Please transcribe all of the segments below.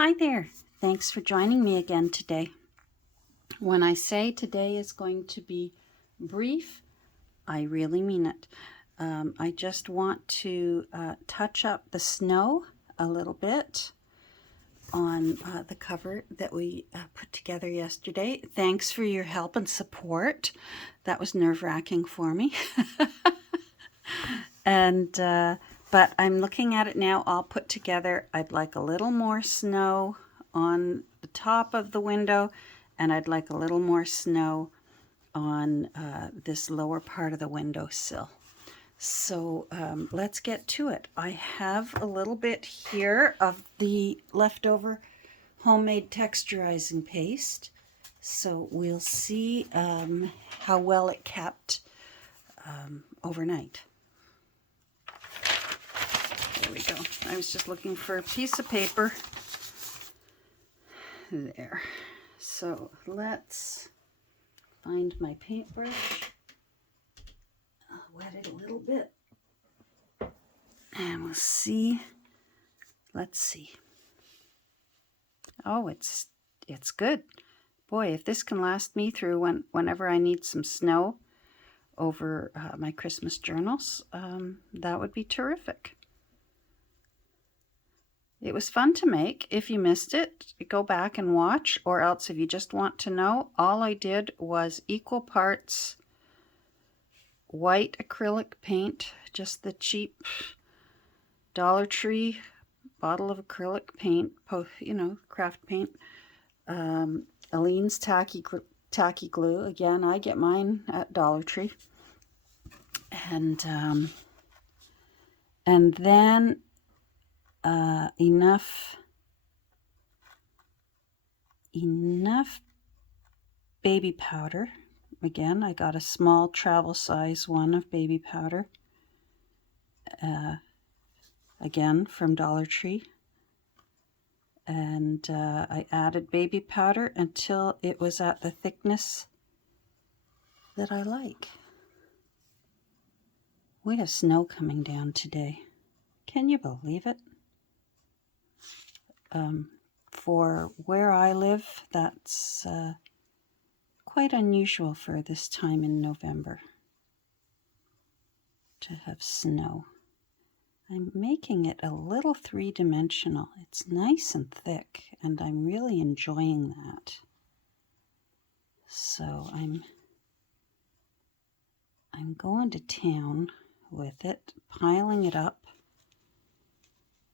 Hi there. Thanks for joining me again today. When I say today is going to be brief, I really mean it. I just want to touch up the snow a little bit on the cover that we put together yesterday. Thanks for your help and support. That was nerve-wracking for me. But I'm looking at it now all put together. I'd like a little more snow on the top of the window, and I'd like a little more snow on this lower part of the windowsill. So let's get to it. I have a little bit here of the leftover homemade texturizing paste. So we'll see how well it kept overnight. There we go. I was just looking for a piece of paper. There. So let's find my paintbrush. I'll wet it a little bit. And we'll see. Let's see. Oh, it's good. Boy, if this can last me through whenever I need some snow over my Christmas journals, that would be terrific. It was fun to make. If you missed it, go back and watch, or else if you just want to know, all I did was equal parts white acrylic paint, just the cheap Dollar Tree bottle of acrylic paint, craft paint, Aleene's tacky glue. Again, I get mine at Dollar Tree. And then enough baby powder. Again, I got a small travel size one of baby powder. Again, from Dollar Tree. And I added baby powder until it was at the thickness that I like. We have snow coming down today. Can you believe it? For where I live, that's quite unusual for this time in November to have snow. I'm making it a little three-dimensional. It's nice and thick, and I'm really enjoying that. So I'm going to town with it, piling it up.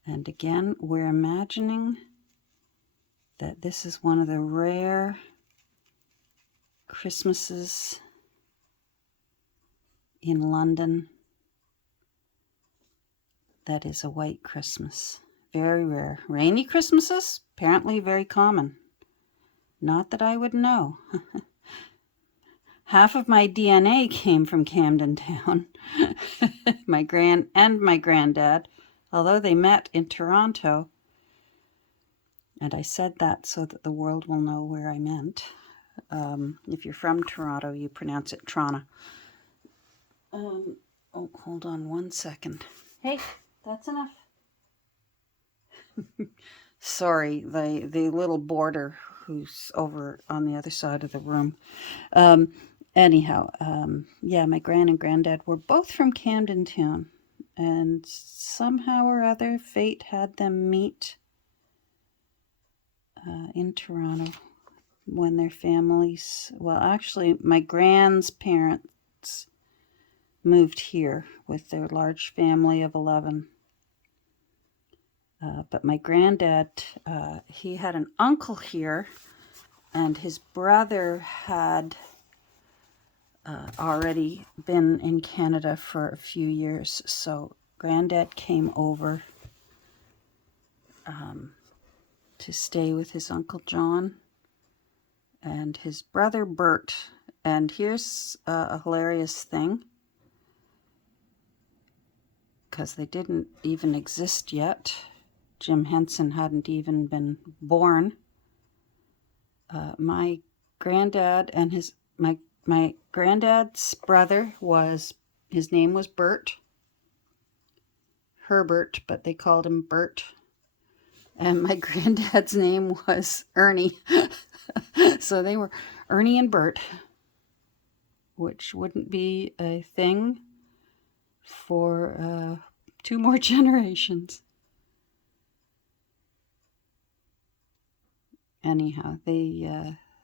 And again, we're imagining that this is one of the rare Christmases in London that is a white Christmas. Very rare. Rainy Christmases, apparently very common. Not that I would know. Half of my DNA came from Camden Town. My gran and my granddad, although they met in Toronto. And I said that so that the world will know where I meant. If you're from Toronto, you pronounce it Toronto. Oh, hold on one second. Hey, that's enough. Sorry, the little boarder who's over on the other side of the room. Anyhow, yeah, my gran and granddad were both from Camden Town, and somehow or other fate had them meet in Toronto when their families, well, actually, my gran's parents moved here with their large family of 11. But my granddad, he had an uncle here, and his brother had already been in Canada for a few years. So granddad came over to stay with his Uncle John and his brother Bert. And here's a hilarious thing, because they didn't even exist yet. Jim Henson hadn't even been born. My granddad and my granddad's brother his name was Bert. Herbert, but they called him Bert. and my granddad's name was Ernie. So they were Ernie and Bert, which wouldn't be a thing for 2 more generations. Anyhow,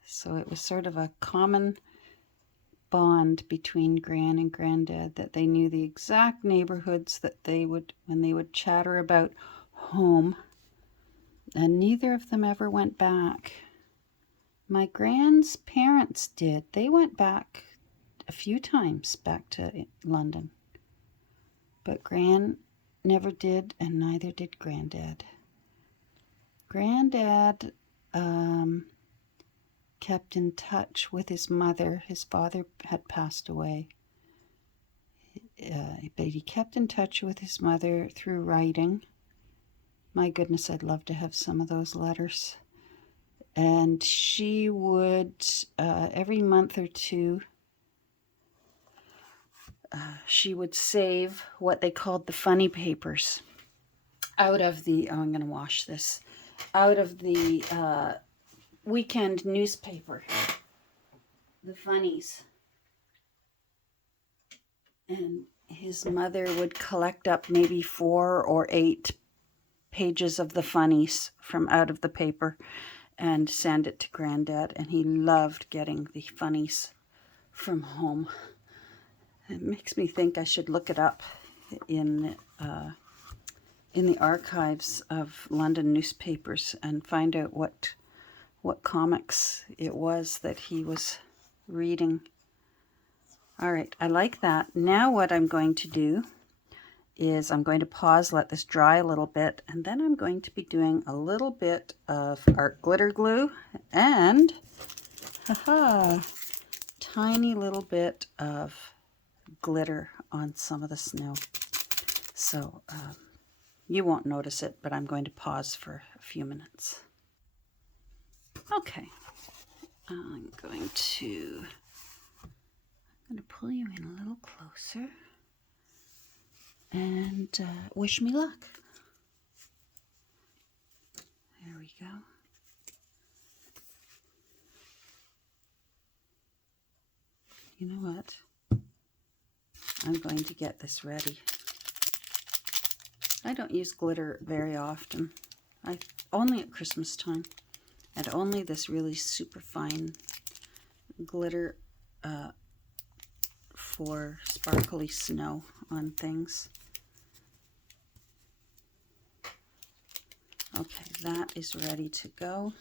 so it was sort of a common bond between Gran and Granddad, that they knew the exact neighborhoods that they would, when they would chatter about home, and neither of them ever went back. My Gran's parents did. They went back a few times back to London, but Gran never did, and neither did Granddad. Granddad kept in touch with his mother. His father had passed away, but he kept in touch with his mother through writing. My goodness, I'd love to have some of those letters. And she would, every month or two, she would save what they called the funny papers out of the, I'm going to wash this, out of the weekend newspaper, the funnies. And his mother would collect up maybe 4 or 8 pages of the funnies from out of the paper and send it to Granddad, and he loved getting the funnies from home. It makes me think I should look it up in the archives of London newspapers and find out what comics it was that he was reading. All right, I like that. Now what I'm going to do is I'm going to pause, let this dry a little bit, and then I'm going to be doing a little bit of art glitter glue and tiny little bit of glitter on some of the snow. So you won't notice it, but I'm going to pause for a few minutes. Okay, I'm going to pull you in a little closer and wish me luck. There we go. You know what? I'm going to get this ready. I don't use glitter very often. Only at Christmas time, and only this really super fine glitter for sparkly snow on things. Okay, that is ready to go.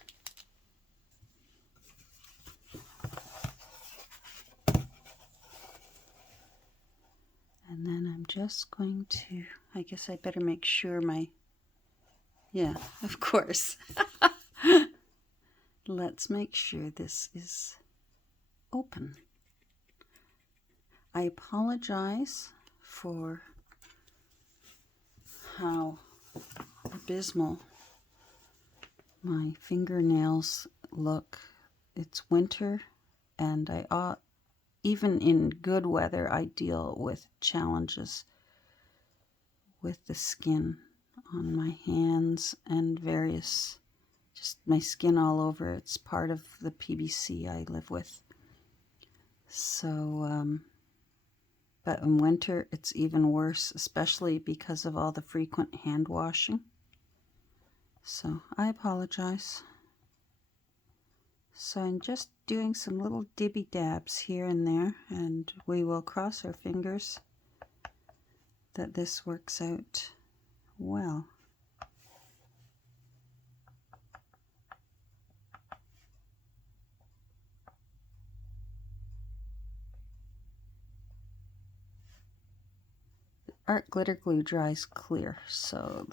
And then I'm just going to, I guess I better make sure yeah, of course. Let's make sure this is open. I apologize for how abysmal my fingernails look. It's winter, and even in good weather, I deal with challenges with the skin on my hands and just my skin all over. It's part of the PBC I live with. So, but in winter, it's even worse, especially because of all the frequent hand washing. So I apologize. So I'm just doing some little dibby dabs here and there, and we will cross our fingers that this works out well. Art glitter glue dries clear, so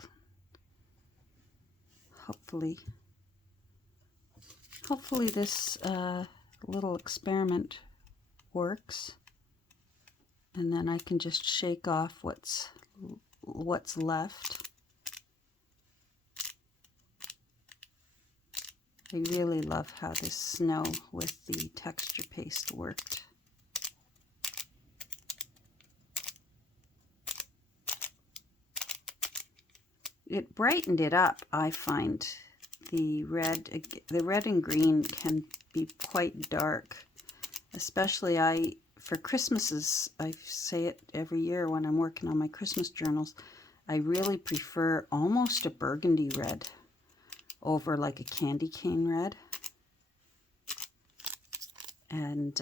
hopefully this little experiment works, and then I can just shake off what's left. I really love how this snow with the texture paste worked. it brightened it up, I find. The red and green can be quite dark, especially for Christmases. I say it every year when I'm working on my Christmas journals. I really prefer almost a burgundy red over like a candy cane red. And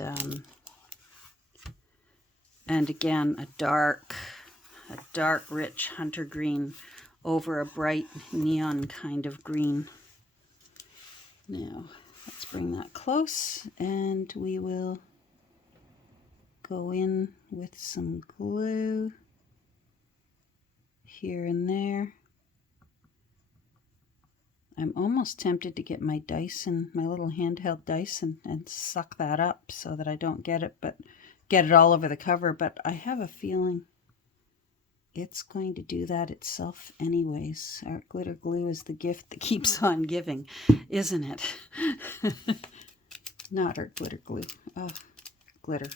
again, a dark rich hunter green over a bright neon kind of green. Now, let's bring that close, and we will go in with some glue here and there. I'm almost tempted to get my Dyson, my little handheld Dyson, and suck that up so that I don't get it all over the cover, but I have a feeling it's going to do that itself anyways. Art glitter glue is the gift that keeps on giving, isn't it? Not art glitter glue. Oh, glitter.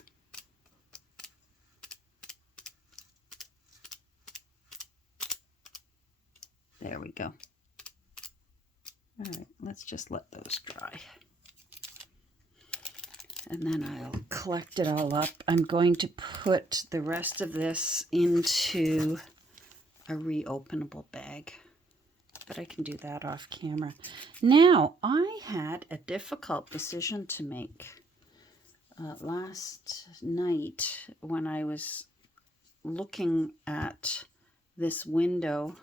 There we go. All right, let's just let those dry. And then I'll collect it all up. I'm going to put the rest of this into a reopenable bag, but I can do that off camera. Now, I had a difficult decision to make last night when I was looking at this window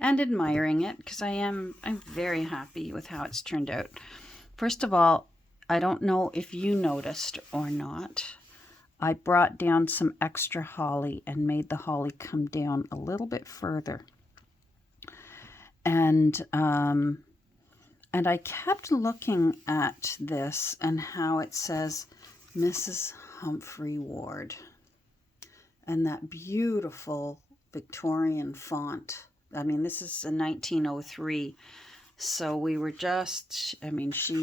and admiring it, because I'm very happy with how it's turned out. First of all, I don't know if you noticed or not, I brought down some extra holly and made the holly come down a little bit further. And I kept looking at this and how it says Mrs. Humphrey Ward, and that beautiful Victorian font. I mean, this is a 1903. So we were just, I mean, she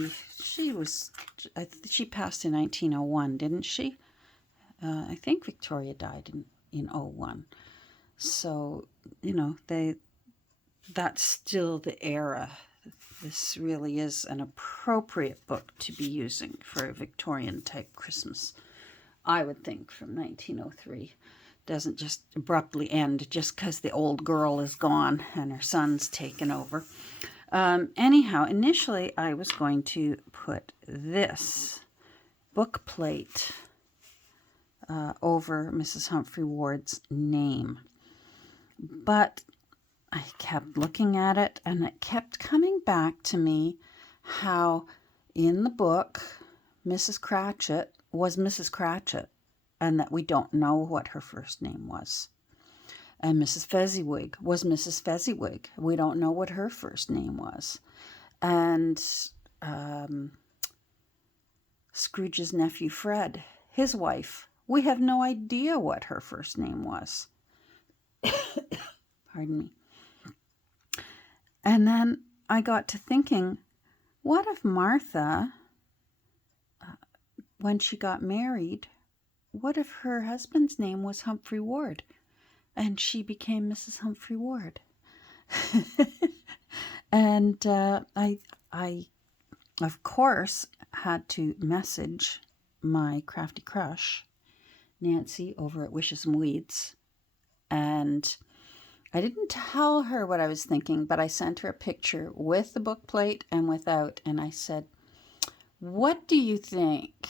passed in 1901, didn't she? I think Victoria died in 01. So, you know, that's still the era. This really is an appropriate book to be using for a Victorian type Christmas, I would think, from 1903. Doesn't just abruptly end just because the old girl is gone and her son's taken over. Anyhow, initially I was going to put this book plate over Mrs. Humphrey Ward's name. But I kept looking at it, and it kept coming back to me how in the book Mrs. Cratchit was Mrs. Cratchit, and that we don't know what her first name was. And Mrs. Fezziwig was Mrs. Fezziwig. We don't know what her first name was. And Scrooge's nephew Fred, his wife, we have no idea what her first name was. Pardon me. And then I got to thinking, what if Martha, when she got married, what if her husband's name was Humphrey Ward? And she became Mrs. Humphrey Ward. And I, of course, had to message my crafty crush, Nancy, over at Wishes and Weeds. And I didn't tell her what I was thinking, but I sent her a picture with the book plate and without. And I said, what do you think?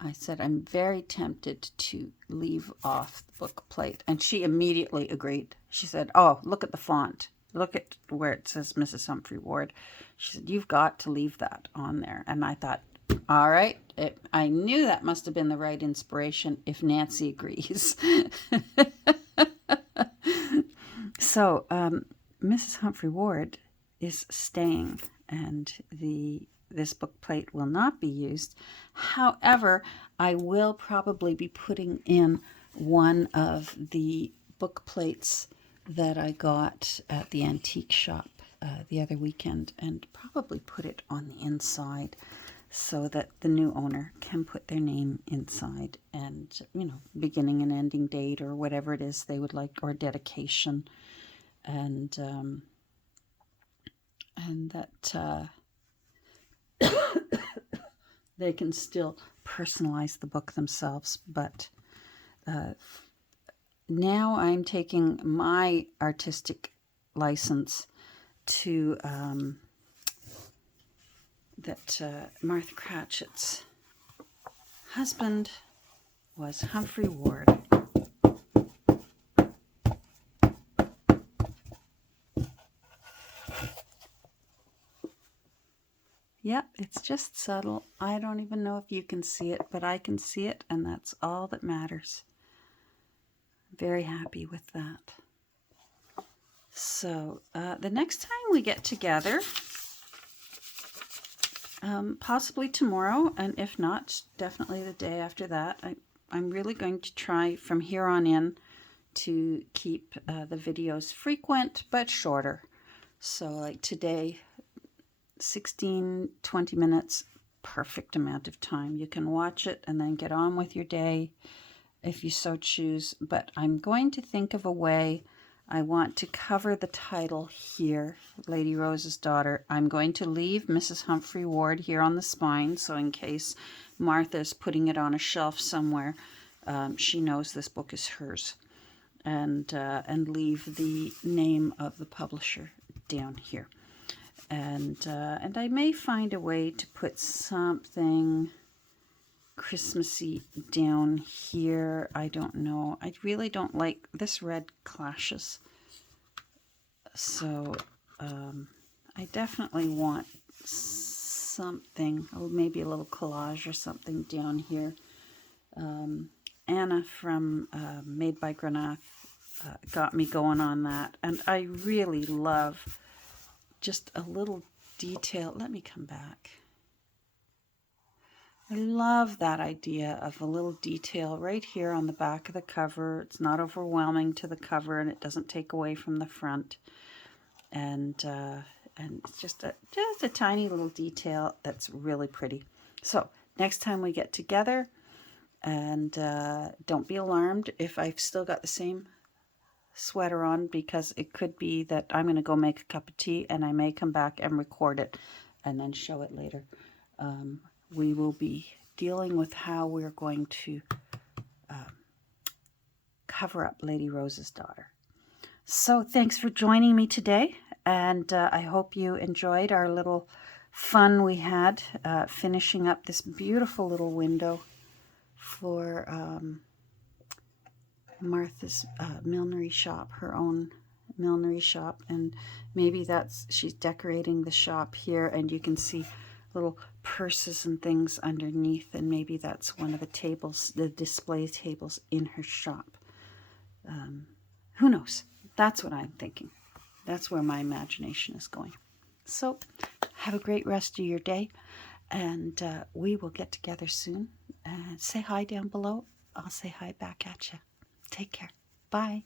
I said, I'm very tempted to leave off the book plate. And she immediately agreed. She said, oh, look at the font. Look at where it says Mrs. Humphrey Ward. She said, you've got to leave that on there. And I thought, all right. I knew that must have been the right inspiration if Nancy agrees. So Mrs. Humphrey Ward is staying, and this book plate will not be used. However, I will probably be putting in one of the book plates that I got at the antique shop the other weekend, and probably put it on the inside so that the new owner can put their name inside, and, you know, beginning and ending date or whatever it is they would like, or dedication. and that they can still personalize the book themselves. But now I'm taking my artistic license to that Martha Cratchit's husband was Humphrey Ward. Yep, it's just subtle. I don't even know if you can see it, but I can see it, and that's all that matters. Very happy with that. So the next time we get together, possibly tomorrow, and if not, definitely the day after that, I'm really going to try from here on in to keep the videos frequent but shorter. So like today, 16, 20 minutes, perfect amount of time. You can watch it and then get on with your day if you so choose. But I'm going to think of a way. I want to cover the title here, Lady Rose's Daughter. I'm going to leave Mrs. Humphrey Ward here on the spine, so in case Martha's putting it on a shelf somewhere, she knows this book is hers. And leave the name of the publisher down here. And I may find a way to put something Christmassy down here. I don't know. I really don't like this red clashes. So I definitely want something, maybe a little collage or something down here. Anna from Made by Grenath got me going on that. And I really love just a little detail. Let me come back. I love that idea of a little detail right here on the back of the cover. It's not overwhelming to the cover, and it doesn't take away from the front. And it's just a tiny little detail that's really pretty. So next time we get together, and don't be alarmed if I've still got the same sweater on, because it could be that I'm going to go make a cup of tea and I may come back and record it and then show it later. We will be dealing with how we're going to cover up Lady Rose's Daughter. So thanks for joining me today, and I hope you enjoyed our little fun we had finishing up this beautiful little window for Martha's millinery shop, her own millinery shop. And maybe she's decorating the shop here, and you can see little purses and things underneath, and maybe that's one of the tables, the display tables in her shop. Who knows? That's what I'm thinking. That's where my imagination is going. So have a great rest of your day, and we will get together soon. Say hi down below. I'll say hi back at you. Take care. Bye.